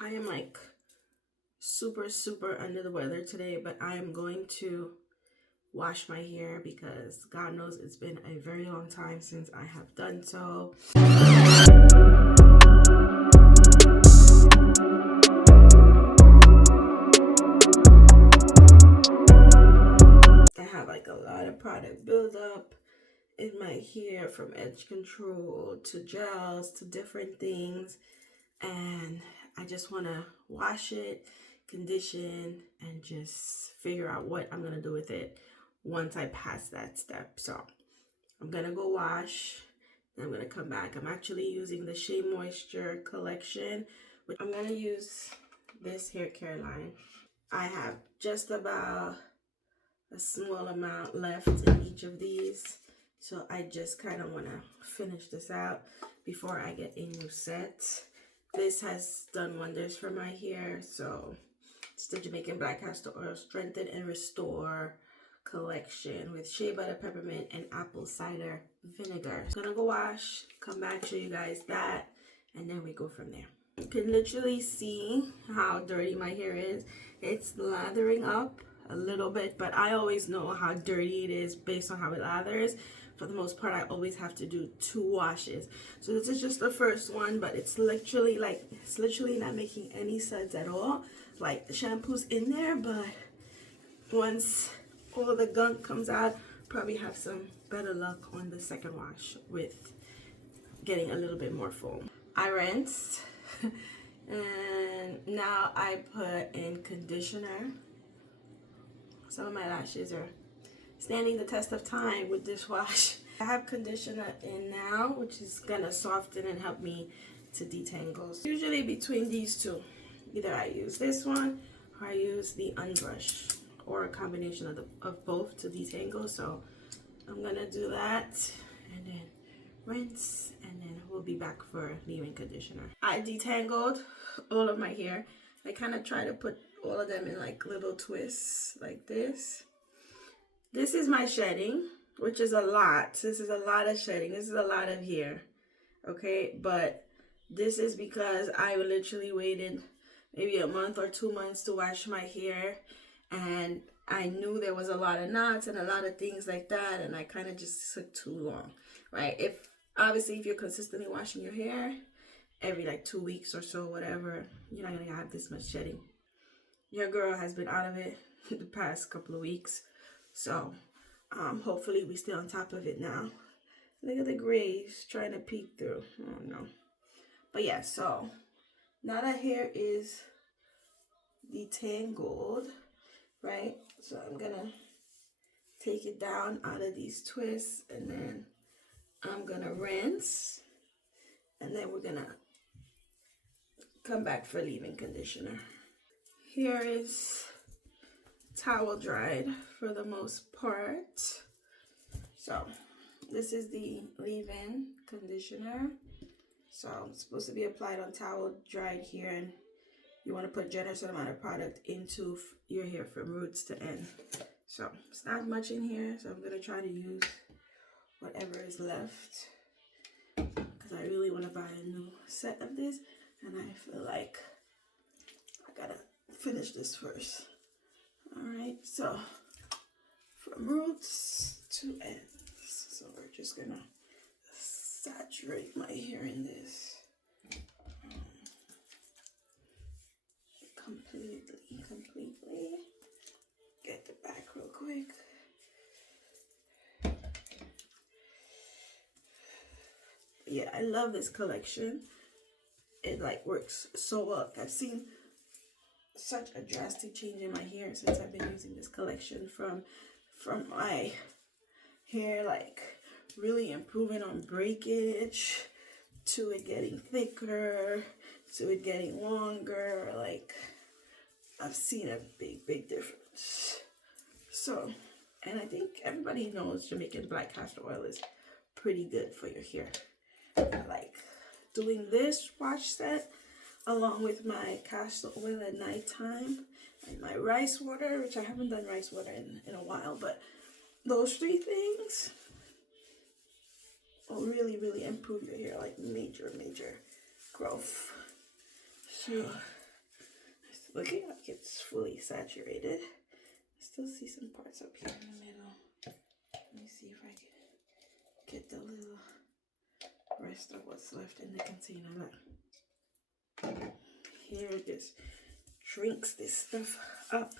I am like super under the weather today, but I am going to wash my hair because God knows it's been a very long time since I have done so. I have like a lot of product buildup in my hair, from edge control to gels to different things, and I just want to wash it, condition, and just figure out what I'm gonna do with it once I pass that step. So I'm gonna go wash, then I'm gonna come back. I'm actually using the Shea Moisture collection, which I'm gonna use this hair care line. I have just about a small amount left in each of these, so I just kind of want to finish this out before I get a new set. This has done wonders for my hair. So it's the Jamaican Black Castor Oil Strengthen and Restore collection with shea butter, peppermint, and apple cider vinegar. I'm gonna go wash, come back, show you guys that, and then we go from there. You can literally see how dirty my hair is. It's lathering up a little bit, but I always know how dirty it is based on how it lathers. For the most part, I always have to do 2 washes. So this is just the first one, but it's literally not making any sense at all. Like, the shampoo's in there, but once all the gunk comes out, probably have some better luck on the second wash with getting a little bit more foam. I rinsed and now I put in conditioner. Some of my lashes are standing the test of time with this wash. I have conditioner in now, which is gonna soften and help me to detangle. Usually between these two, either I use this one or I use the unbrush, or a combination of both to detangle. So I'm gonna do that and then rinse, and then we'll be back for leave-in conditioner. I detangled all of my hair. I kind of try to put all of them in like little twists like this. This is my shedding, which is a lot. This is a lot of shedding. This is a lot of hair, okay? But this is because I literally waited maybe a month or 2 months to wash my hair, and I knew there was a lot of knots and a lot of things like that, and I kind of just took too long, right? Obviously, if you're consistently washing your hair every like 2 weeks or so, whatever, you're not gonna have this much shedding. Your girl has been out of it the past couple of weeks, so hopefully we stay on top of it now. Look at the grays trying to peek through. Oh no. But yeah, so now that hair is detangled, right? So I'm gonna take it down out of these twists, and then I'm gonna rinse, and then we're gonna come back for leave-in conditioner. Here is towel dried for the most part. So this is the leave-in conditioner. So it's supposed to be applied on towel dried here, and you want to put generous amount of product into your hair from roots to end. So it's not much in here, so I'm gonna try to use whatever is left, because I really want to buy a new set of this, and I feel like I gotta finish this first. All right, so from roots to ends. So we're just gonna saturate my hair in this completely. Get the back real quick. Yeah, I love this collection. It like works so well. I've seen such a drastic change in my hair since I've been using this collection, from my hair like really improving on breakage, to it getting thicker, to it getting longer. Like, I've seen a big difference. So, and I think everybody knows Jamaican Black Castor Oil is pretty good for your hair. Like doing this wash set along with my castor oil at nighttime and my rice water, which I haven't done rice water in a while, but those 3 things will really improve your hair, like major growth. So looking like it's fully saturated. I still see some parts up here in the middle. Let me see if I can get the little rest of what's left in the container. Look. Here it just drinks this stuff up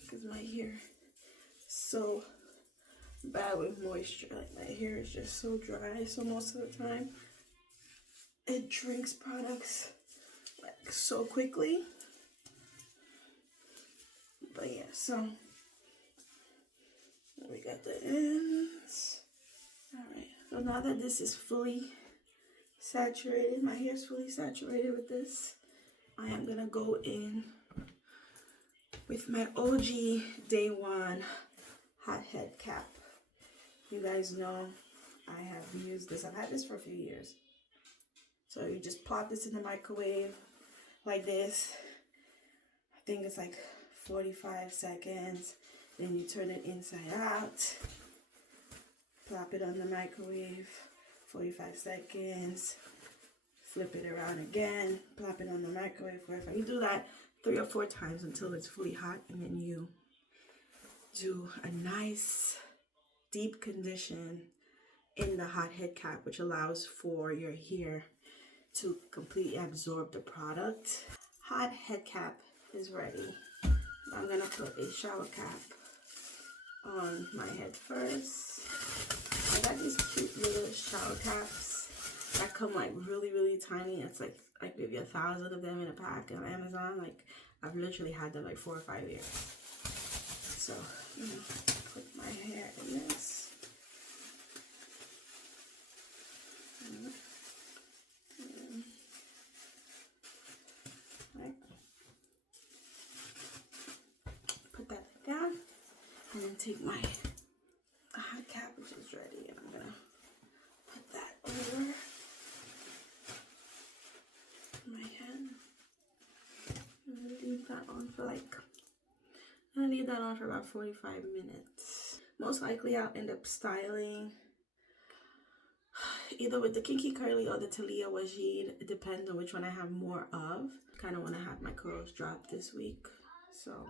because my hair is so bad with moisture. Like my hair is just so dry, so most of the time it drinks products like so quickly. But yeah, so we got the ends. All right, so now that this is fully saturated, my hair is fully saturated with this, I am gonna go in with my OG Day One hot head cap. You guys know I have used this. I've had this for a few years. So you just pop this in the microwave like this. I think it's like 45 seconds. Then you turn it inside out. Plop it on the microwave, 45 seconds. Flip it around again. Plop it on the microwave. You do that 3 or 4 times until it's fully hot, and then you do a nice deep condition in the hot head cap, which allows for your hair to completely absorb the product. Hot head cap is ready. I'm gonna put a shower cap on my head first. I got these cute little shower caps that come like really tiny. It's like maybe 1,000 of them in a pack on Amazon. Like I've literally had them like 4 or 5 years. So I'm gonna put my hair in this. Put that down and then take my hot cap, which is ready, and I'm gonna put that over my head. I'm gonna leave that on for about 45 minutes. Most likely I'll end up styling either with the kinky curly or the Talia Wajid. It depends on which one I have more of. Kind of want to have my curls drop this week, so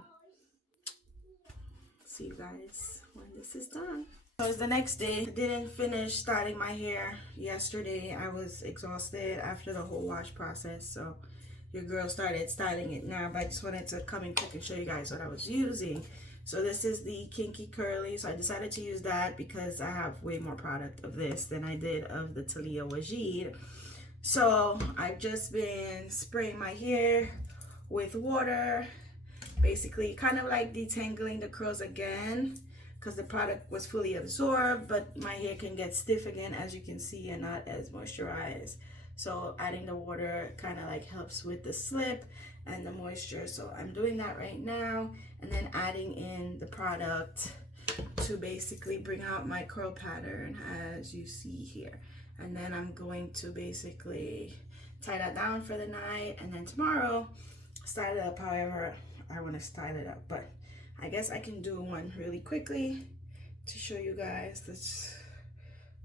see you guys when this is done. So it's the next day. I didn't finish styling my hair yesterday. I was exhausted after the whole wash process, so your girl started styling it now, but I just wanted to come in quick and show you guys what I was using. So this is the kinky curly, so I decided to use that because I have way more product of this than I did of the Talia Wajid. So I've just been spraying my hair with water, basically kind of like detangling the curls again because the product was fully absorbed, but my hair can get stiff again, as you can see, and not as moisturized. So adding the water kind of like helps with the slip and the moisture. So I'm doing that right now, and then adding in the product to basically bring out my curl pattern as you see here. And then I'm going to basically tie that down for the night, and then tomorrow style it up however I want to style it up. But I guess I can do one really quickly to show you guys.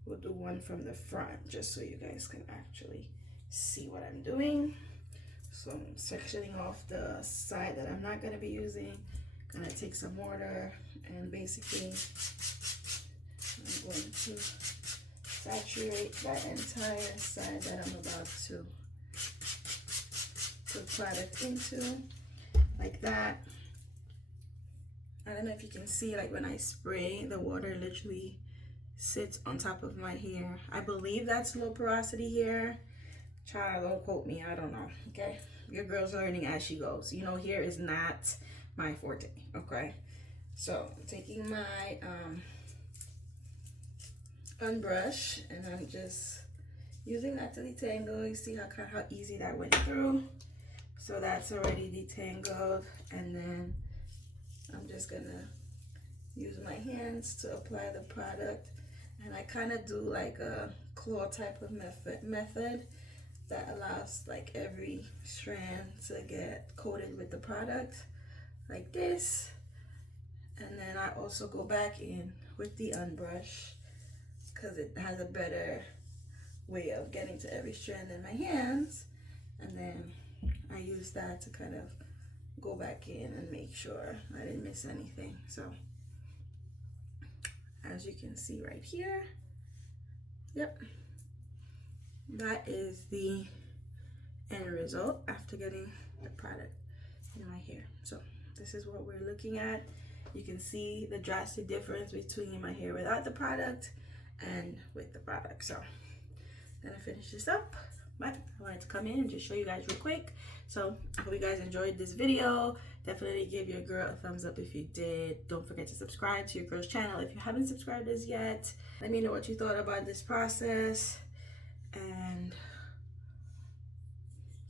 We'll do one from the front just so you guys can actually see what I'm doing. So I'm sectioning off the side that I'm not going to be using. Gonna take some water and basically I'm going to saturate that entire side that I'm about to put product into, like that. I don't know if you can see, like when I spray, the water literally sits on top of my hair. I believe that's low porosity hair. Child, don't quote me, I don't know, okay? Your girl's learning as she goes. You know, hair is not my forte, okay? So I'm taking my unbrush, and I'm just using that to detangle. You see how easy that went through. So that's already detangled, and then I'm just gonna use my hands to apply the product, and I kind of do like a claw type of method that allows like every strand to get coated with the product like this. And then I also go back in with the unbrush because it has a better way of getting to every strand in my hands, and then I use that to kind of go back in and make sure I didn't miss anything. So as you can see right here, yep, that is the end result after getting the product in my hair. So this is what we're looking at. You can see the drastic difference between my hair without the product and with the product. So I'm gonna finish this up, but I wanted to come in and just show you guys real quick. So I hope you guys enjoyed this video. Definitely give your girl a thumbs up if you did. Don't forget to subscribe to your girl's channel if you haven't subscribed as yet. Let me know what you thought about this process, and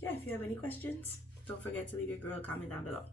yeah, if you have any questions, don't forget to leave your girl a comment down below.